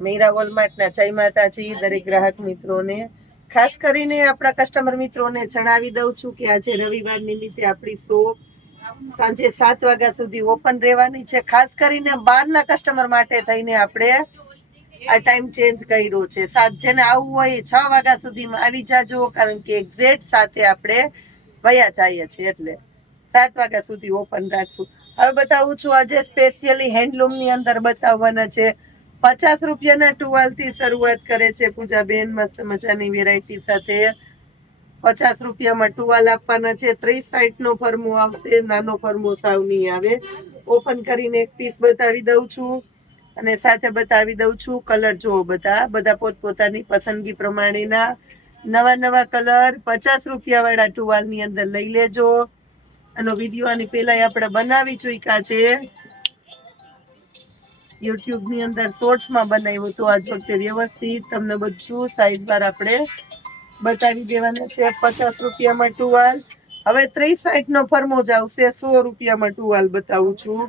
મીરા વોલમાર્ટના જય માતાજી દરેક ગ્રાહક મિત્રોને, ખાસ કરીને આપણા કસ્ટમર મિત્રોને જણાવી દઉં છું કે આજે રવિવાર નિમિત્તે આપણી શોપ સાંજે 7 વાગ્યા સુધી ઓપન રહેવાની છે. ખાસ કરીને બહારના કસ્ટમર માટે થઈને આપણે આ ટાઈમ ચેન્જ કર્યો છે. જેને આવવું હોય 6 વાગ્યા સુધીમાં આવી જાજો, કારણ કે એક્ઝેક્ટ સાથે આપણે વયા જઈએ છીએ, એટલે 7 વાગ્યા સુધી ઓપન રાખશું. હવે બતાવું છું આજે સ્પેશિયલી હેન્ડલૂમની અંદર બતાવવાના છે. 50 રૂપિયાના ટુવાલથી શરૂઆત કરે છે પૂજાબેન, મસ્ત મજાની વેરાયટી સાથે 50 રૂપિયામાં ટુવાલ આપવાના છે. 30 સાઈઝનો ફરમો આવશે, નાનો ફરમો સાવ નહીં આવે. ઓપન કરીને એક પીસ બતાવી દઉં છું અને સાથે બતાવી દઉં છું કલર. જો બધા પોતપોતાની પસંદગી પ્રમાણેના નવા નવા કલર 50 રૂપિયા વાળા ટુવાલની અંદર લઈ લેજો. આનો વિડીયો આની પહેલા આપણે બનાવી ચૂક્યા છે, યુટ્યુબ ની અંદર શોર્ટ્સમાં બનાવ્યું તો આજ વખતે વ્યવસ્થિત તમને બધું સાઈઝ બાર આપણે બતાવી દેવાના છે. 50 રૂપિયામાં ટુવાલ. હવે 30 સાઈઝનો ફરમો જ આવશે. 100 રૂપિયામાં ટુવાલ બતાવું છું.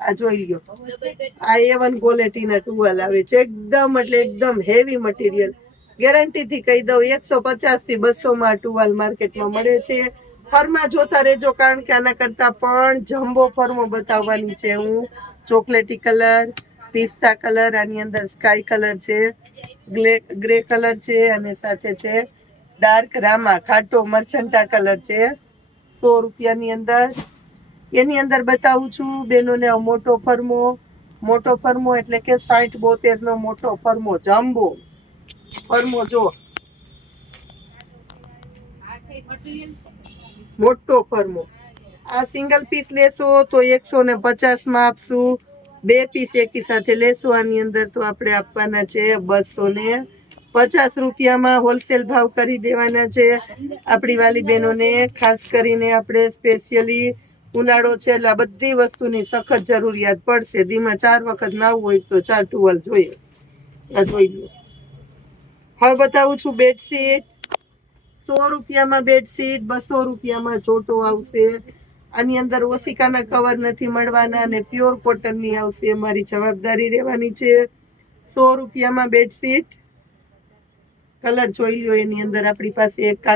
આ જોઈ લ્યો, આ A1 ક્વોલિટીના ટુવાલ આવે છે, એકદમ એટલે એકદમ હેવી મટીરિયલ. ગેરંટીથી કહી દઉં 150 થી 200 માં ટુવાલ માર્કેટમાં મળે છે. ફરમાં જોતા રહેજો, કારણ કે આના કરતા પણ જમ્બો ફરમો બતાવવાની છે હું. ચોકલેટી કલર, પિસ્તા કલર, આની અંદર સ્કાય કલર છે, ગ્રે કલર છે અને સાથે છે ડાર્ક રામા ખાટો મરચંટા કલર છે. 100 રૂપિયાની અંદર. એની અંદર બતાવું છું બેનોને મોટો ફરમો એટલે કે 60-72 નો મોટો ફરમો, જમ્બો ફરમો. જો મોટો ફરમો, આ સિંગલ પીસ લેશો તો 150 માં આપશું. 2 પીસ એકી સાથે લેશો આની અંદર તો આપણે આપવાના છે 250 રૂપિયામાં. હોલસેલ ભાવ કરી દેવાના છે આપણી વાલી બહેનોને. ખાસ કરીને આપણે સ્પેશિયલી ઉનાળો છે એટલે બધી વસ્તુની સખત જરૂરિયાત પડશે. દીમાં 4 વખત નાવું હોય તો 4 ટુવાલ જોઈએ. આ જોઈ લો. હવે બતાવું છું બેડશીટ. 100 રૂપિયામાં બેડશીટ, 200 રૂપિયામાં ચોટો આવશે. આની અંદર ઓશિકાના કવર નથી મળવાના અને પ્યોર કોટનની આવશે. મારી જવાબદારી રહેવાની છે. 100 રૂપિયામાં બેડશીટ. કલર જોઈ લ્યો. એની અંદર આપણી પાસે એક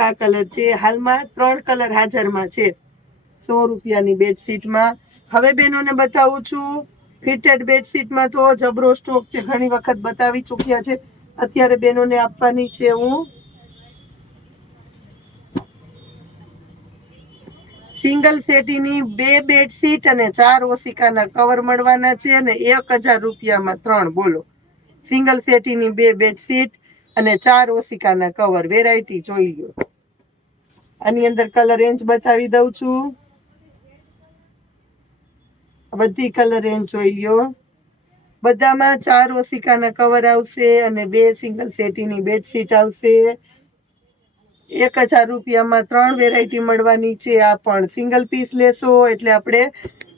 આ કલર છે. હાલમાં 3 કલર હાજરમાં છે 100 રૂપિયાની બેડશીટમાં. હવે બેનોને બતાવું છું ફિટેડ બેડશીટમાં તો જબરો સ્ટોક છે, ઘણી વખત બતાવી ચૂક્યા છે. અત્યારે બેનોને આપવાની છે હું સિંગલ સેટીની 2 બેડશીટ અને 4 ઓશિકાના કવર મળવાના છે અને 1000 રૂપિયામાં 3. બોલો, સિંગલ સેટીની 2 બેડશીટ અને 4 ઓશિકાના કવર. વેરાયટી જોઈ લો. આની અંદર કલર રેન્જ બતાવી દઉં છું. બધી કલર રેન્જ જોઈ લો. બધામાં 4 ઓશિકાના કવર આવશે અને 2 સિંગલ સેટીની બેડશીટ આવશે. 1000 રૂપિયામાં 3 વેરાયટી મળવાની છે. આ પણ સિંગલ પીસ લેશો એટલે આપણે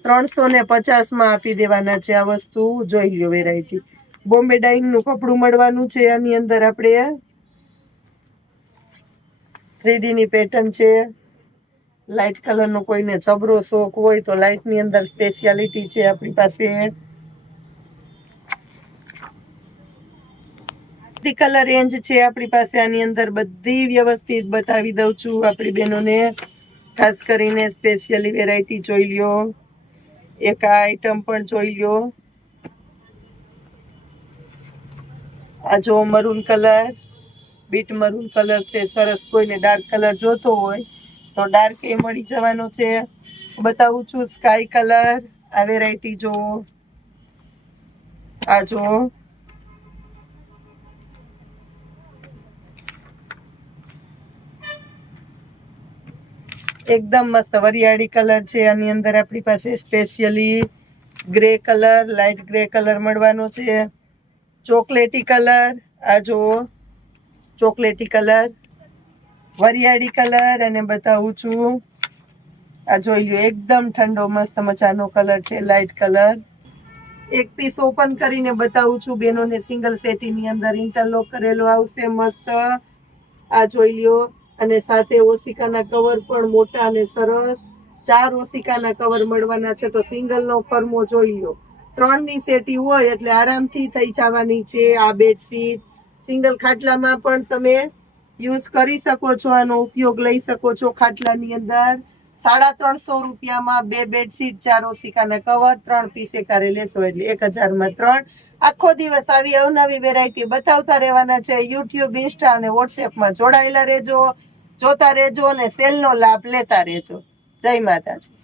350માં આપી દેવાના છે. આ વસ્તુ જોઈ લો. વેરાયટી બોમ્બે ડાઇંગનું કપડું મળવાનું છે. આની અંદર આપણે 3D ની પેટર્ન છે. લાઇટ કલરનો કોઈને જબરો શોખ હોય તો લાઇટની અંદર સ્પેશિયાલિટી છે આપણી પાસે. કલર રેન્જ છે આપણી પાસે. આની અંદર બધી વ્યવસ્થિત બતાવી દઉં છું આપણી બહેનોને. ખાસ કરીને સ્પેશિયલી વેરાયટી જોઈ લ્યો. એક આ આઈટમ પણ જોઈ લ્યો. આ જો maroon colour, bit maroon colour છે, સરસ. કોઈને ડાર્ક કલર જોતો હોય તો ડાર્ક એ મળી જવાનો છે. બતાવું છું સ્કાય કલર. આ વેરાયટી જો, આ જો એકદમ મસ્ત વરિયાળી કલર છે. આની અંદર આપણી પાસે specially grey colour, light grey colour મળવાનો છે. ચોકલેટી કલર, આ જો ચોકલેટી કલર, વરિયાળી કલર. અને બતાવું છું આ જોઈ લ્યો, એકદમ ઠંડો મસ્ત મજાનો કલર છે, લાઇટ કલર. એક પીસ ઓપન કરીને બતાવું છું બેનોને. સિંગલ સેટીની અંદર ઇન્ટરલોક કરેલો આવશે મસ્ત. આ જોઈ લ્યો. અને સાથે ઓશિકાના કવર પણ મોટા અને સરસ 4 ઓશિકાના કવર મળવાના છે. તો સિંગલનો ફરમો જોઈ લો. 3ની સેટી હોય એટલે આરામથી થઈ જવાની છે આ બેડશીટ. સિંગલ ખાટલામાં પણ તમે યુઝ કરી શકો છો, આનો ઉપયોગ લઈ શકો છો ખાટલાની અંદર. 350 રૂપિયામાં 2 બેડશીટ, 4 ઓશિકાના કવર, 3 પીસ એકારે લેશો એટલે 1000માં 3. આખો દિવસ આવી અવનવી વેરાયટી બતાવતા રહેવાના છે. યુટ્યુબ, ઇન્સ્ટા અને વોટ્સએપમાં જોડાયેલા રહેજો, જોતા રહેજો અને સેલનો લાભ લેતા રહેજો. જય માતાજી.